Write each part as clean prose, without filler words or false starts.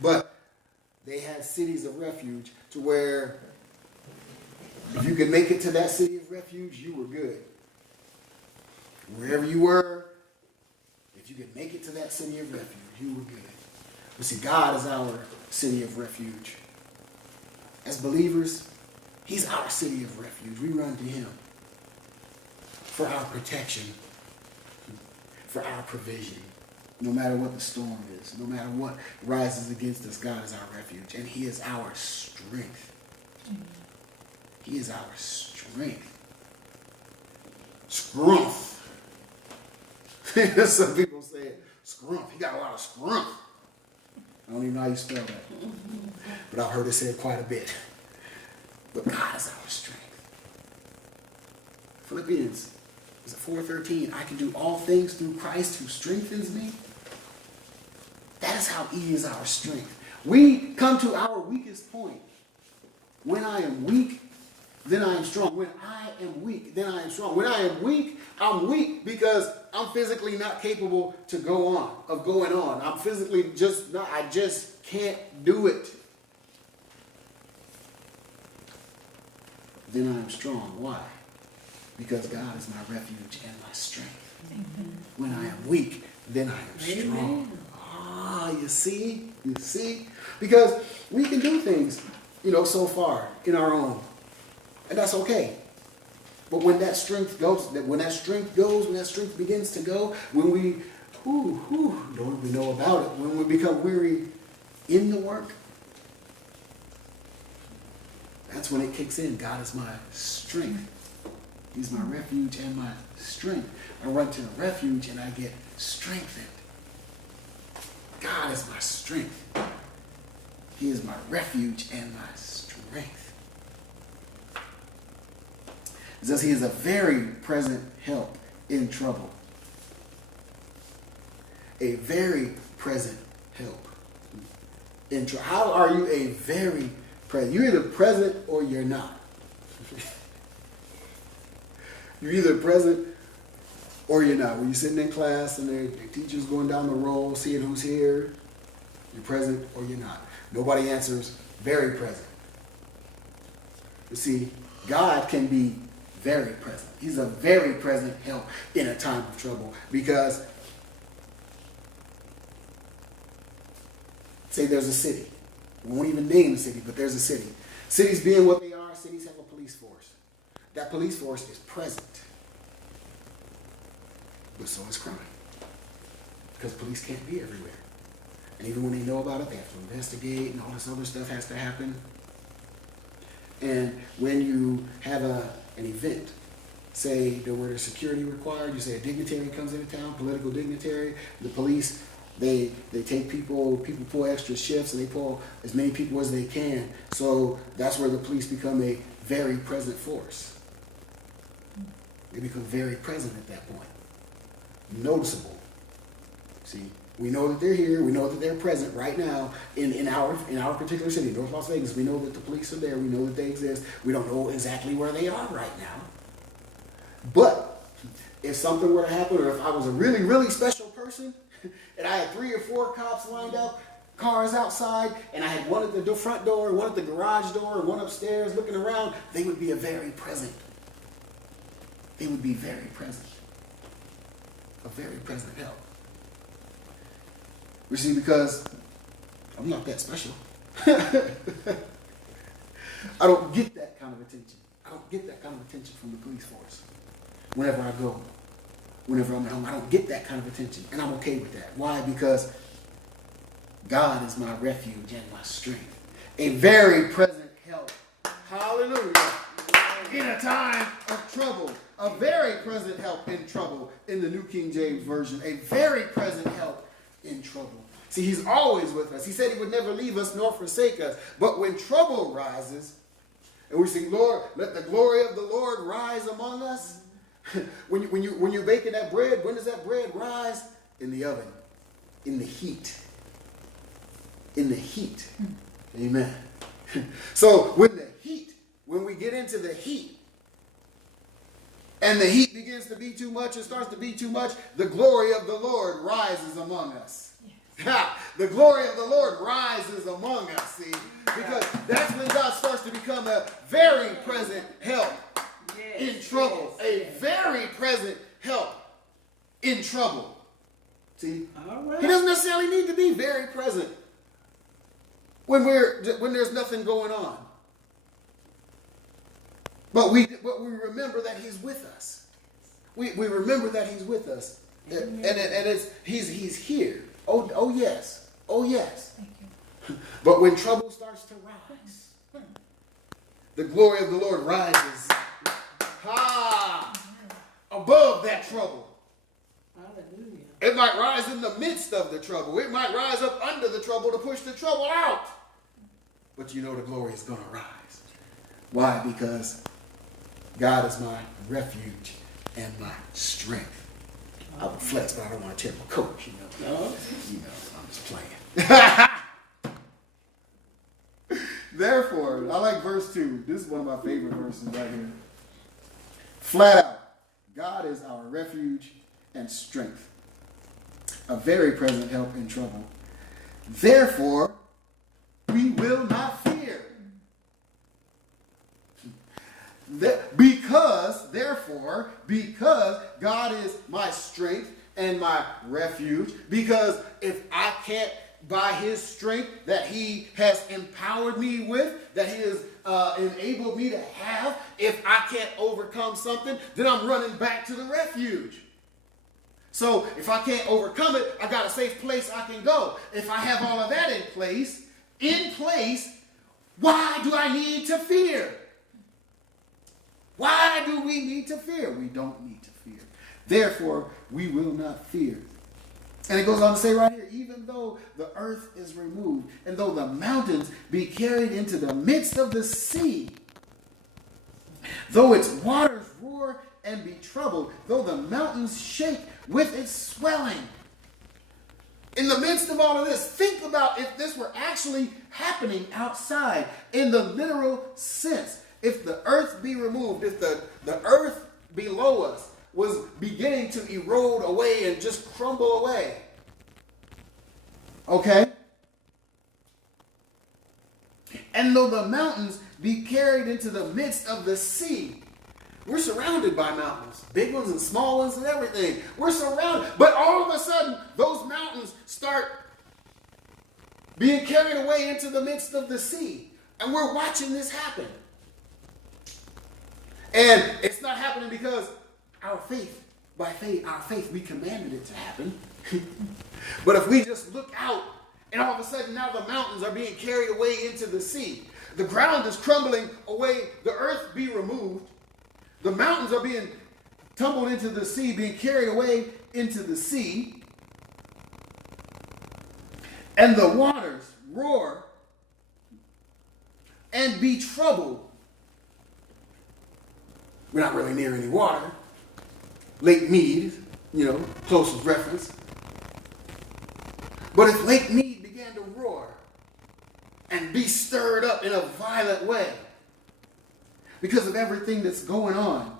But they had cities of refuge to where if you could make it to that city of refuge, you were good. Wherever you were, if you could make it to that city of refuge, you were good. But see, God is our city of refuge. As believers, He's our city of refuge. We run to Him for our protection, for our provision. No matter what the storm is, no matter what rises against us, God is our refuge. And He is our strength. He is our strength. Scrumph. Some people say scrumph. He got a lot of scrumph. I don't even know how you spell that. But I've heard it said quite a bit. But God is our strength. Philippians, is it 4:13? I can do all things through Christ who strengthens me. That is how He is our strength. We come to our weakest point. When I am weak, then I am strong. When I am weak, then I am strong. When I am weak, I'm weak because I'm physically not capable of going on. I'm physically just not, I just can't do it. Then I am strong. Why? Because God is my refuge and my strength. Amen. When I am weak, then I am strong. You see? Because we can do things, so far in our own. And that's okay. But when that strength begins to go, when we, don't even know about it, when we become weary in the work, that's when it kicks in. God is my strength. He's my refuge and my strength. I run to the refuge and I get strengthened. God is my strength. He is my refuge and my strength. It says He is a very present help in trouble. A very present help in trouble. How are you a very present? You're either present or you're not. You're either present or you're not. When you're sitting in class and the teacher's going down the roll, seeing who's here, you're present or you're not. Nobody answers very present. You see, God can be very present. He's a very present help in a time of trouble. Because, say there's a city. We won't even name the city, but there's a city. Cities being what they are, cities have a police force. That police force is present. But so is crime. Because police can't be everywhere. And even when they know about it, they have to investigate and all this other stuff has to happen. And when you have an event, say there were the security required, you say a dignitary comes into town, political dignitary, the police, they take people pull extra shifts and they pull as many people as they can. So that's where the police become a very present force. They become very present at that point. Noticeable. See, we know that they're here. We know that they're present right now in our particular city, North Las Vegas. We know that the police are there. We know that they exist. We don't know exactly where they are right now. But if something were to happen, or if I was a really, really special person, and I had 3 or 4 cops lined up, cars outside, and I had one at the front door, one at the garage door, and one upstairs looking around, they would be a very present. They would be very present. A very present help. You see, because I'm not that special. I don't get that kind of attention. I don't get that kind of attention from the police force. Whenever I go, whenever I'm at home, I don't get that kind of attention. And I'm okay with that. Why? Because God is my refuge and my strength. A very present help. Hallelujah. In a time of trouble. A very present help in trouble in the New King James Version. A very present help in trouble. See, He's always with us. He said He would never leave us nor forsake us. But when trouble rises, and we sing, Lord, let the glory of the Lord rise among us. When you're baking that bread, when does that bread rise? In the oven. In the heat. In the heat. Amen. So when we get into the heat, and the heat begins to be too much, it starts to be too much, the glory of the Lord rises among us. Yes. The glory of the Lord rises among us, see? Because that's when God starts to become a very present help in trouble. A very present help in trouble. See? Right. He doesn't necessarily need to be very present when there's nothing going on. But we remember that he's with us. We remember that he's with us. And he's here. Oh yes. Oh yes. But when trouble starts to rise, the glory of the Lord rises above that trouble. Hallelujah. It might rise in the midst of the trouble. It might rise up under the trouble to push the trouble out. But you know the glory is going to rise. Why? Because God is my refuge and my strength. I would flex, but I don't want to tear my coat, you know. No. You know, I'm just playing. Therefore, I like verse 2. This is one of my favorite verses right here. Flat out, God is our refuge and strength, a very present help in trouble. Therefore, we will not fear. Because God is my strength and my refuge, because if I can't, by his strength that he has empowered me with, that he has enabled me to have, if I can't overcome something, then I'm running back to the refuge. So if I can't overcome it, I got a safe place I can go. If I have all of that in place, why do I need to fear? Why do we need to fear? We don't need to fear. Therefore, we will not fear. And it goes on to say right here, even though the earth is removed, and though the mountains be carried into the midst of the sea, though its waters roar and be troubled, though the mountains shake with its swelling. In the midst of all of this, think about if this were actually happening outside in the literal sense. If the earth be removed, if the earth below us was beginning to erode away and just crumble away. Okay? And though the mountains be carried into the midst of the sea. We're surrounded by mountains, big ones and small ones and everything. We're surrounded. But all of a sudden, those mountains start being carried away into the midst of the sea. And we're watching this happen. And it's not happening because our faith, we commanded it to happen. But if we just look out, and all of a sudden now the mountains are being carried away into the sea. The ground is crumbling away, the earth be removed. The mountains are being tumbled into the sea, being carried away into the sea. And the waters roar and be troubled. We're not really near any water. Lake Mead, closest reference. But if Lake Mead began to roar and be stirred up in a violent way because of everything that's going on,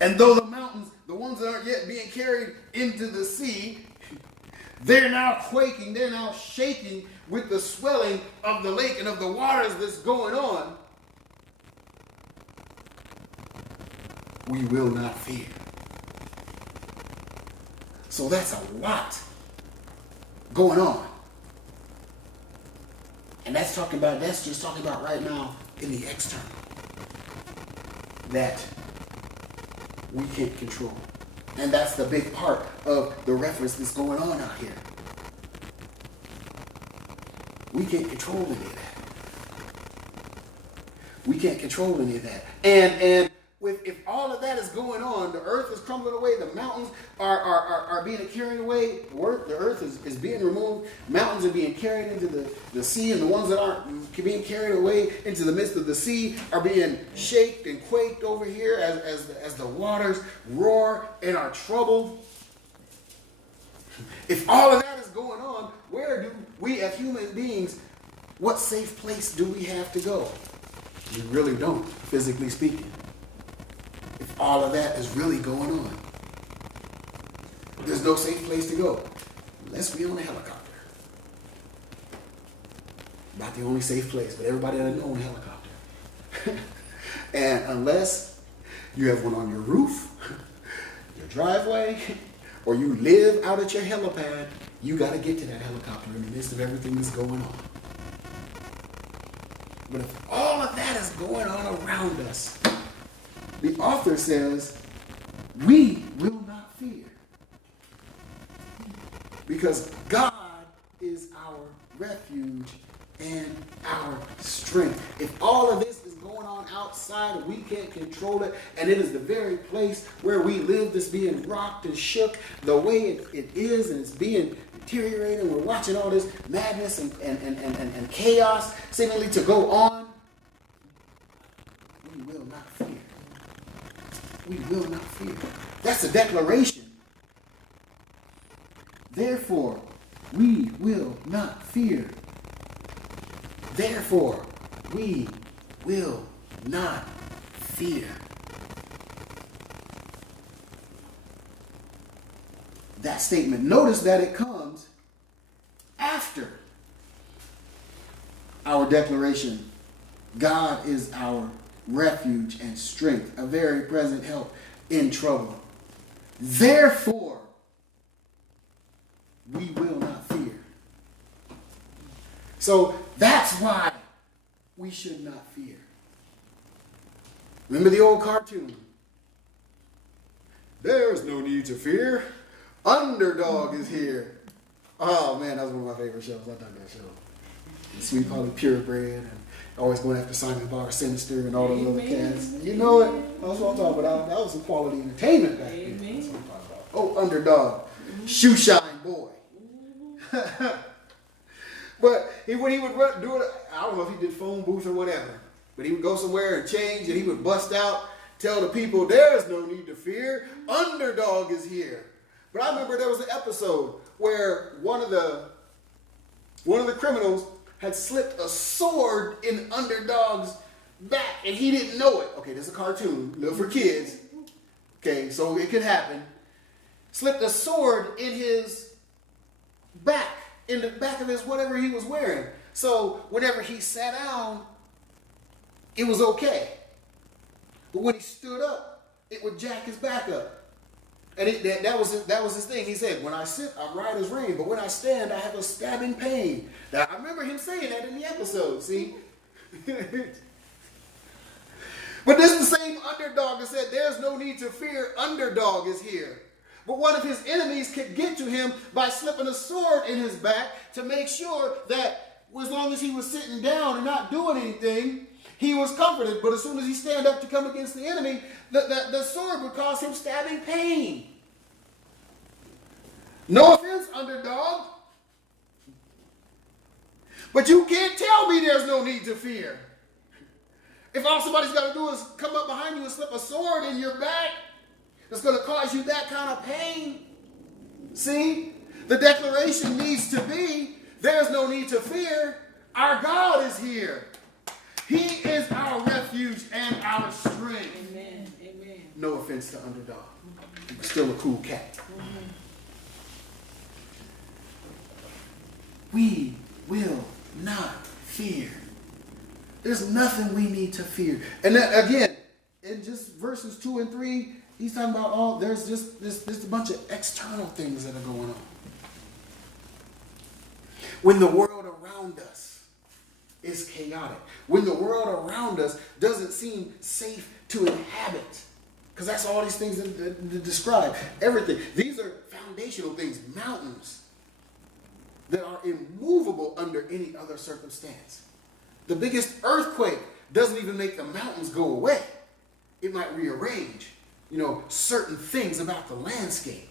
and though the mountains, the ones that aren't yet being carried into the sea, they're now quaking, they're now shaking with the swelling of the lake and of the waters that's going on, we will not fear. So that's a lot going on. And that's just talking about right now in the external. That we can't control. And that's the big part of the reference that's going on out here. We can't control any of that. We can't control any of that. And if all of that is going on, the earth is crumbling away, the mountains are being carried away, the earth is being removed, mountains are being carried into the sea, and the ones that aren't being carried away into the midst of the sea are being shaked and quaked over here as the waters roar and are troubled. If all of that is going on, where do we as human beings, what safe place do we have to go? We really don't, physically speaking. If all of that is really going on. There's no safe place to go unless we own a helicopter. Not the only safe place, but everybody doesn't own a helicopter. And unless you have one on your roof, your driveway, or you live out at your helipad, you got to get to that helicopter in the midst of everything that's going on. But if all of that is going on around us, the author says, we will not fear. Because God is our refuge and our strength. If all of this is going on outside and we can't control it, and it is the very place where we live that's being rocked and shook the way it is, and it's being deteriorated, and we're watching all this madness and chaos seemingly to go on, we will not fear. We will not fear. That's a declaration. Therefore, we will not fear. Therefore, we will not fear. That statement, notice that it comes after our declaration. God is our refuge and strength, a very present help in trouble. Therefore, we will not fear. So that's why we should not fear. Remember the old cartoon? There's no need to fear. Underdog is here. Oh man, that was one of my favorite shows. I've done that show. Sweet Polly Purebred, and always going after Simon Bar Sinister and all those other cats. You know it. That's what I'm talking about. That was some quality entertainment back then. That's what I'm talking about. Oh, Underdog. Shoe shine boy. But when he would do it, I don't know if he did phone booth or whatever, but he would go somewhere and change, and he would bust out, tell the people, there's no need to fear. Underdog is here. But I remember there was an episode where one of the criminals had slipped a sword in Underdog's back, and he didn't know it. Okay, this is a cartoon, little for kids. Okay, so it could happen. Slipped a sword in his back, in the back of his whatever he was wearing. So whenever he sat down, it was okay. But when he stood up, it would jack his back up. And that was his thing. He said, when I sit, I'm right as rain, but when I stand, I have a stabbing pain. Now, I remember him saying that in the episode, see? But this is the same Underdog that said, there's no need to fear, Underdog is here. But one of his enemies could get to him by slipping a sword in his back to make sure that as long as he was sitting down and not doing anything, he was comforted. But as soon as he stand up to come against the enemy, the sword would cause him stabbing pain. No offense, Underdog. But you can't tell me there's no need to fear. If all somebody's got to do is come up behind you and slip a sword in your back, it's going to cause you that kind of pain. See? The declaration needs to be, there's no need to fear. Our God is here. He is our refuge and our strength. Amen. Amen. No offense to Underdog. He was still a cool cat. Mm-hmm. We will not fear. There's nothing we need to fear. And then again, in just verses 2 and 3, he's talking about there's just this bunch of external things that are going on. When the world around us is chaotic, when the world around us doesn't seem safe to inhabit, because that's all these things that describe everything. These are foundational things, mountains that are immovable under any other circumstance. The biggest earthquake doesn't even make the mountains go away. It might rearrange, certain things about the landscape.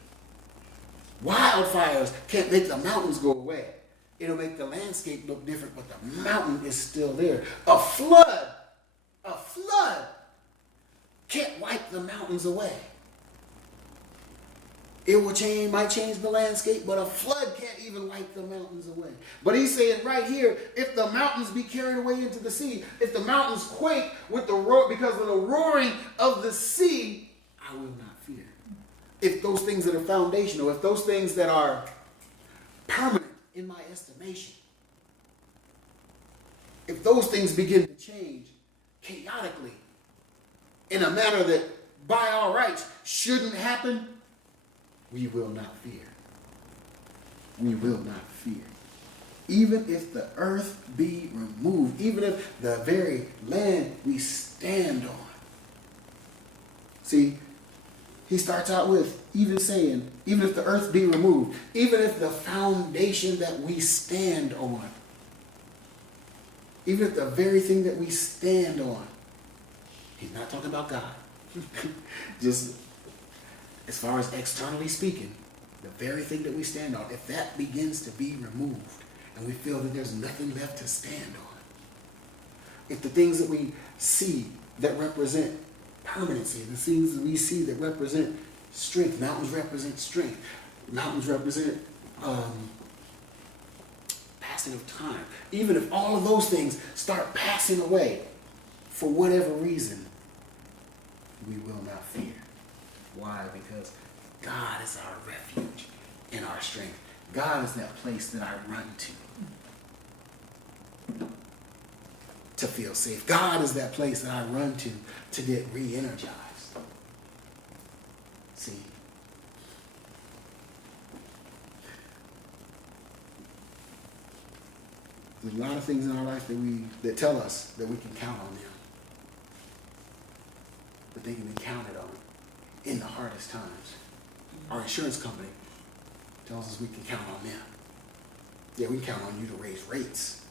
Wildfires can't make the mountains go away. It'll make the landscape look different, but the mountain is still there. A flood can't wipe the mountains away. It might change the landscape, but a flood can't even wipe the mountains away. But he's saying right here, if the mountains be carried away into the sea, if the mountains quake with the roar because of the roaring of the sea, I will not fear. if those things that are foundational, if those things that are permanent in my estimation, if those things begin to change chaotically in a manner that by our rights shouldn't happen, we will not fear. We will not fear. Even if the earth be removed, even if the very land we stand on. See, he starts out with even saying, even if the earth be removed, even if the foundation that we stand on, even if the very thing that we stand on, he's not talking about God. Just as far as externally speaking, the very thing that we stand on, if that begins to be removed and we feel that there's nothing left to stand on, if the things that we see that represent permanency, the things that we see that represent strength, mountains represent strength, mountains represent passing of time, even if all of those things start passing away for whatever reason, we will not fear. Why? Because God is our refuge and our strength. God is that place that I run to feel safe. God is that place that I run to get re-energized. See, there's a lot of things in our life that tell us that we can count on them. But they can be counted on in the hardest times. Our insurance company tells us we can count on them. Yeah, we can count on you to raise rates.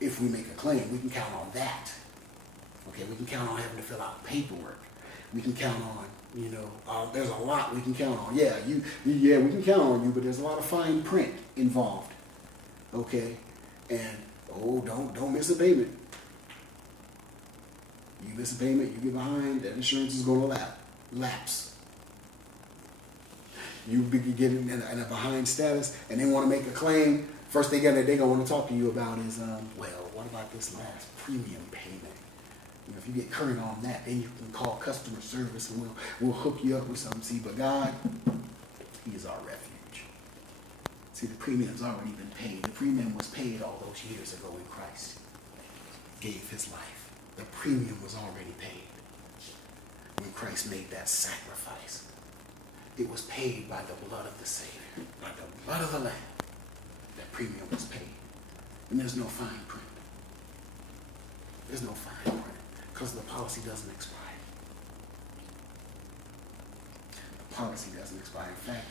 If we make a claim, we can count on that. Okay, we can count on having to fill out paperwork. We can count on, there's a lot we can count on. Yeah, we can count on you, but there's a lot of fine print involved. Okay, and don't miss a payment. You miss a payment, you get behind, that insurance is going to lapse. You get in a behind status, and they want to make a claim. First thing they're going to want to talk to you about is, what about this last premium payment? If you get current on that, then you can call customer service, and we'll hook you up with something. See, but God, He is our refuge. See, the premium's already been paid. The premium was paid all those years ago when Christ gave His life. The premium was already paid when Christ made that sacrifice. It was paid by the blood of the Savior, by the blood of the Lamb. That premium was paid. And there's no fine print. There's no fine print because the policy doesn't expire. The policy doesn't expire. In fact,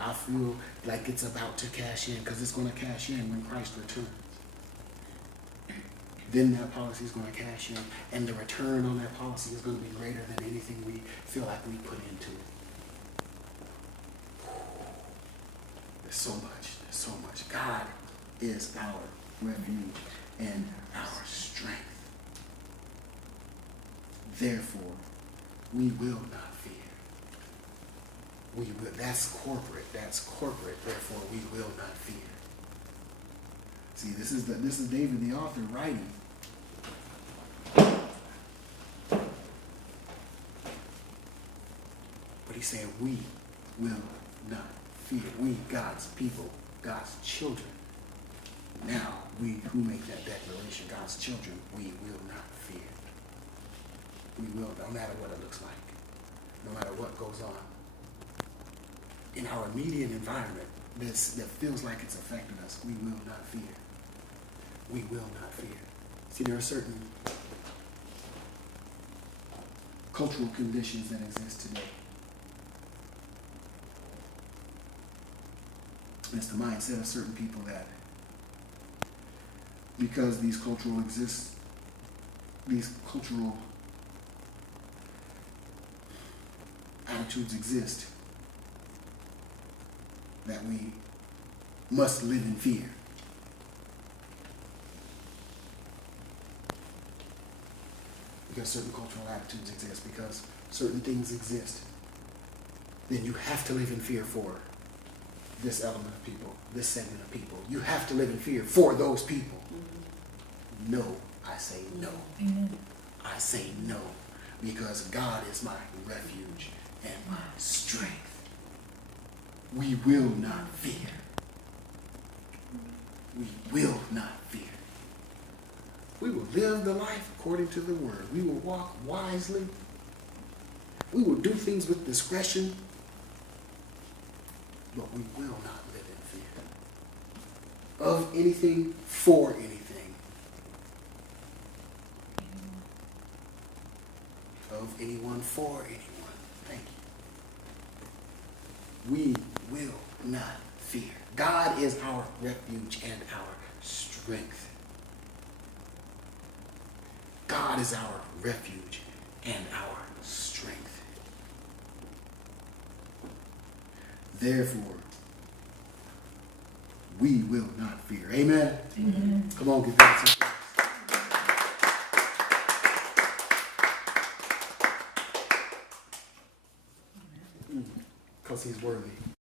I feel like it's about to cash in because it's going to cash in when Christ returns. Then that policy is going to cash in, and the return on that policy is going to be greater than anything we feel like we put into it. There's so much. God is our refuge and our strength. Therefore, we will not fear. We will. That's corporate. Therefore, we will not fear. See, this is David, the author, writing. But he's saying we will not fear. We, God's people, God's children. Now, we who make that declaration, God's children, we will not fear. We will, no matter what it looks like, no matter what goes on. In our immediate environment that feels like it's affecting us, we will not fear. We will not fear. See, there are certain cultural conditions that exist today. And it's the mindset of certain people that because these cultural attitudes exist, that we must live in fear. Because certain cultural attitudes exist, because certain things exist, then you have to live in fear for this element of people, this segment of people. You have to live in fear for those people. No, I say no. I say no, because God is my refuge and my strength. We will not fear. We will not fear. We will live the life according to the word. We will walk wisely. We will do things with discretion. But we will not live in fear of anything, for anything. Of anyone, for anyone. Thank you. We will not fear. God is our refuge and our strength. God is our refuge and our strength. Therefore, we will not fear. Amen? Amen. Come on, give God some praise. Because he's worthy.